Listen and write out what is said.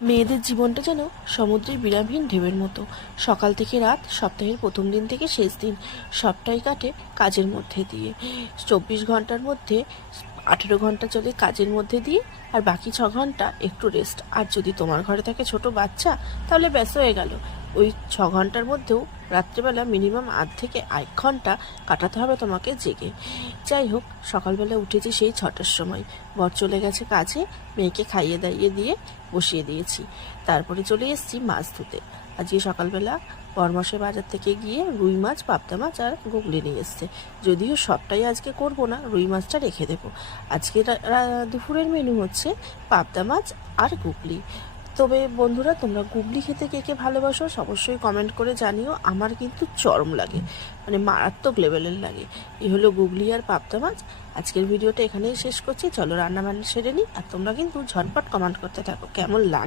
মেয়েদের জীবনটা যেন সমুদ্রের বিরামহীন ঢেউয়ের মতো। সকাল থেকে রাত, সপ্তাহের প্রথম দিন থেকে শেষ দিন, সবটাই কাটে কাজের মধ্যে দিয়ে। 24 ঘন্টার মধ্যে 18 ঘন্টা চলে কাজের মধ্যে দিয়ে, আর বাকি 6 ঘন্টা একটু রেস্ট। আর যদি তোমার ঘরে থাকে ছোট বাচ্চা, তাহলে ব্যাস হয়ে গেল। ওই 6 ঘন্টার মধ্যেও রাত্রেবেলা মিনিমাম 8 থেকে 1 ঘন্টা কাটাতে হবে তোমাকে জেগে। যাই হোক, সকালবেলা উঠেছি সেই 6টার সময়। বর চলে গেছে কাজে, মেয়েকে খাইয়ে দাইয়ে দিয়ে বসিয়ে দিয়েছি। তারপরে চলে এসেছি মাছ ধুতে। আজকে সকালবেলা বরমশাই বাজার থেকে গিয়ে রুই মাছ, পাবদা মাছ আর গুগলি নিয়ে এসছে। যদিও সবটাই আজকে করব না, রুই মাছটা রেখে দেবো। আজকে দুপুরের মেনু হচ্ছে পাবদা মাছ আর গুগলি। তবে বন্ধুরা, তোমরা গুগলি খেতে কে কে ভালোবাসো অবশ্যই কমেন্ট করে জানিও। আমার কিন্তু চরম লাগে, মানে মারাত্মক লেভেলের লাগে। এই হলো গুগলি আর পাবদা মাছ। আজকের ভিডিওটা এখানেই শেষ করছি। চলো রান্না বান্না সেরে নিই, আর তোমরা কিন্তু ঝটপট কমেন্ট করতে থাকো কেমন লাগে।